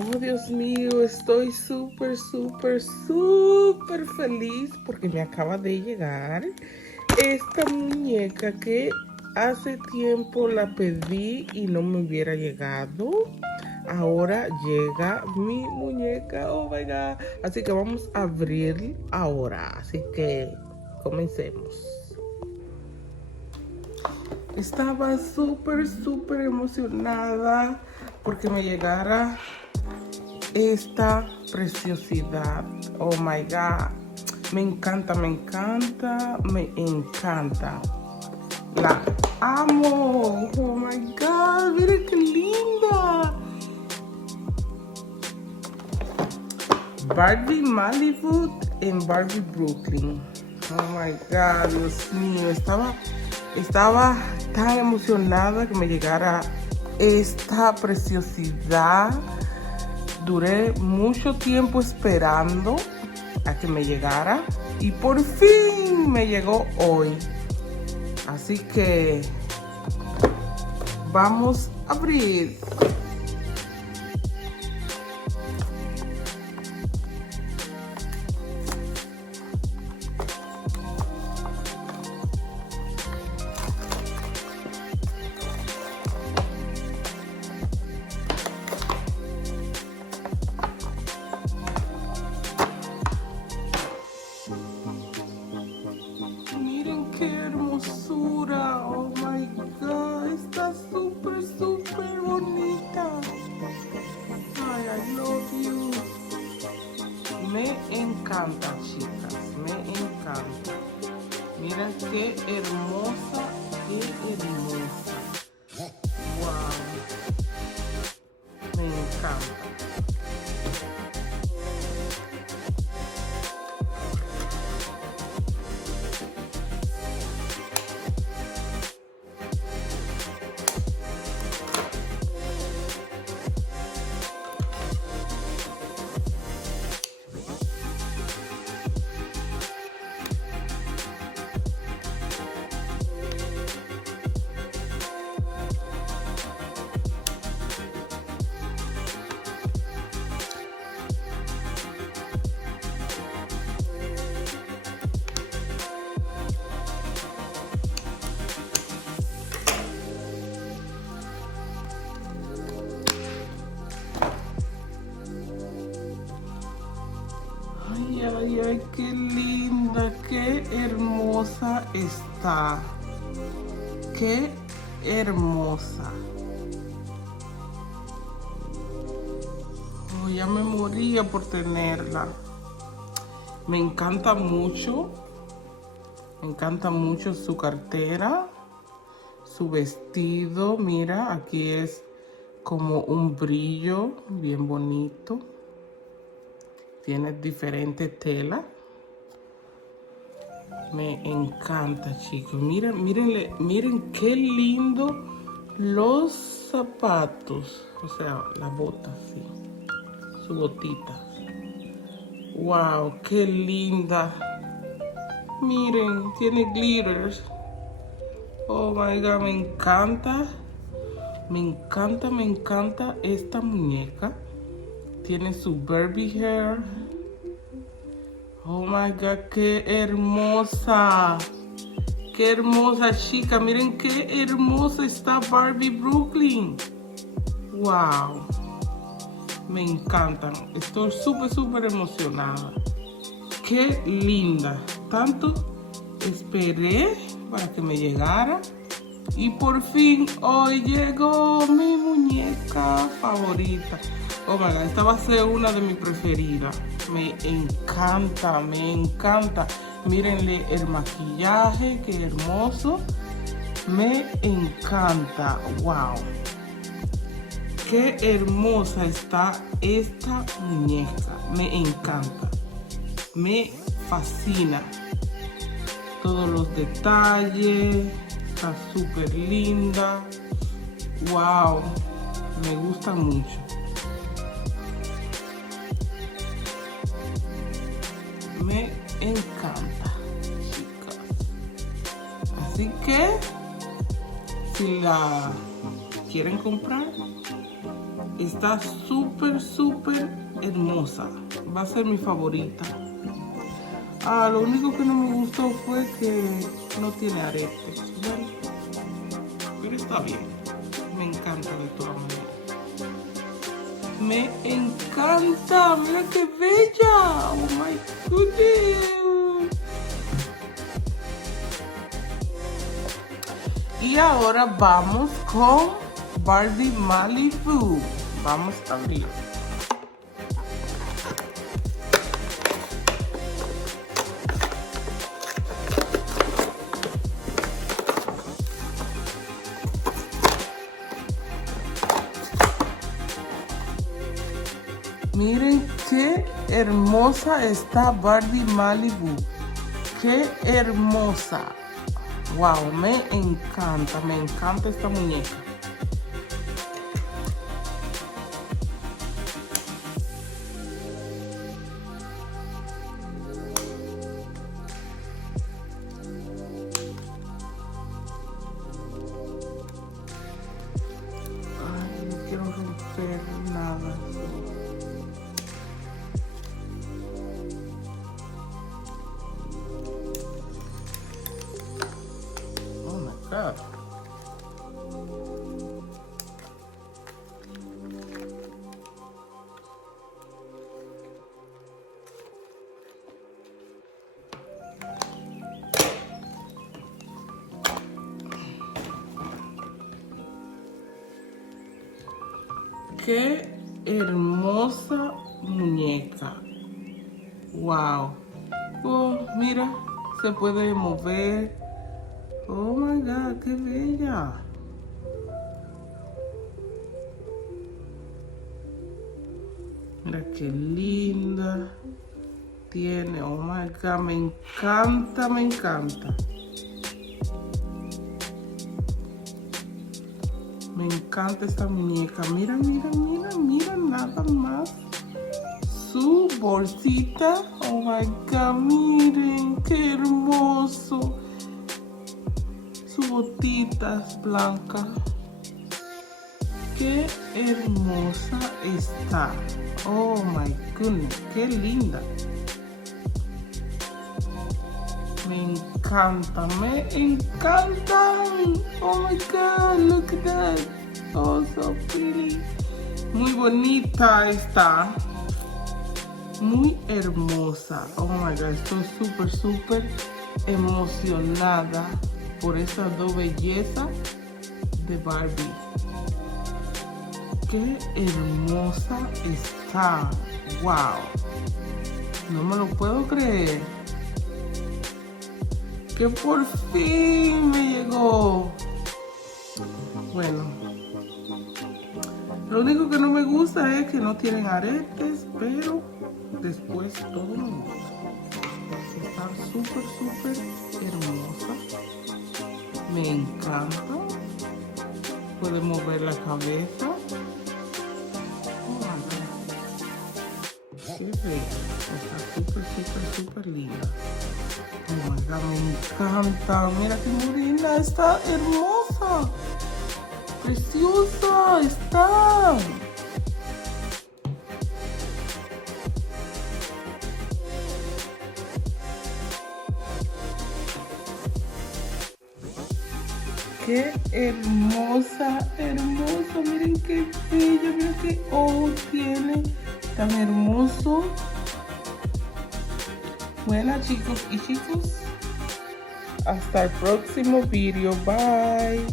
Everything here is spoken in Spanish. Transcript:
Oh, Dios mío, estoy súper feliz porque me acaba de llegar esta muñeca que hace tiempo la pedí y no me hubiera llegado. Ahora llega mi muñeca, oh my God. Así que vamos a abrir ahora. Así que comencemos. Estaba súper emocionada porque me llegara esta preciosidad. Oh my God. Me encanta. La amo. Oh my God. Miren qué linda. Barbie Malibu en Barbie Brooklyn. Oh my God, Dios mío. Estaba tan emocionada que me llegara esta preciosidad. Duré mucho tiempo esperando a que me llegara y por fin me llegó hoy. Así que vamos a abrir. Miren qué hermosura. Oh my God. Está súper bonita. Ay, I love you. Me encanta, chicas. Me encanta. Mira qué hermosa. Wow. Me encanta. Ay, qué linda, qué hermosa está. Qué hermosa. Oh, ya me moría por tenerla. Me encanta mucho su cartera, su vestido. Mira, aquí es como un brillo bien bonito. Tiene diferente tela. Me encanta, chicos. Miren qué lindo los zapatos. O sea, la bota, sí. Su botita. Wow, qué linda. Miren, tiene glitters. Oh my God, me encanta. Me encanta esta muñeca. Tiene su Barbie hair. Oh my God, qué hermosa. Qué hermosa, chica. Miren qué hermosa está Barbie Brooklyn. Wow. Me encantan. Estoy súper emocionada. Qué linda. Tanto esperé para que me llegara. Y por fin hoy llegó mi muñeca favorita. Oh my God, esta va a ser una de mis preferidas. Me encanta. Mírenle el maquillaje, qué hermoso. Me encanta. Wow. Qué hermosa está esta muñeca. Me encanta. Me fascina. Todos los detalles. Está súper linda. Wow. Me gusta mucho. Me encanta, chicas. Así que, si la quieren comprar, Está súper, súper hermosa. Va a ser mi favorita. Lo único que no me gustó fue que no tiene aretes. ¿Ven? Pero está bien. Me encanta de todas maneras. Me encanta. Mira qué bella. Oh my goodness. Y ahora vamos con Barbie Malibu. Vamos a abrir. Miren qué hermosa está Barbie Malibu. Qué hermosa. Wow, me encanta esta muñeca. Ay, no quiero romper nada. Oh my God. Qué hermosa muñeca. Wow. Oh, mira, se puede mover. Oh my God, qué bella. Mira qué linda. Tiene, oh my God, me encanta, me encanta. Me encanta esta muñeca. Mira, mira, mira, mira, nada más. Su bolsita. Oh my God, miren, qué hermoso. Su botita blanca. Qué hermosa está. Oh my goodness, qué linda. Me encanta, me encantan. Oh my God, look at that. Oh, so pretty. Muy bonita está. Muy hermosa. Oh my God, estoy súper, súper emocionada por esas dos bellezas de Barbie. Qué hermosa está. Wow. No me lo puedo creer. Que por fin me llegó. Bueno, lo único que no me gusta es que no tienen aretes, pero después todo me gusta. Está súper, súper hermosa. Me encanta. Puede mover la cabeza. Oh my God. Qué bella. Está súper, súper, súper linda. Oh my God, me encanta. Mira qué linda. Está hermosa. Preciosa está. Qué hermosa, hermosa. Miren qué bella. Miren qué ojo tiene. Tan hermoso. Bueno, chicos y chicos, hasta el próximo video. Bye.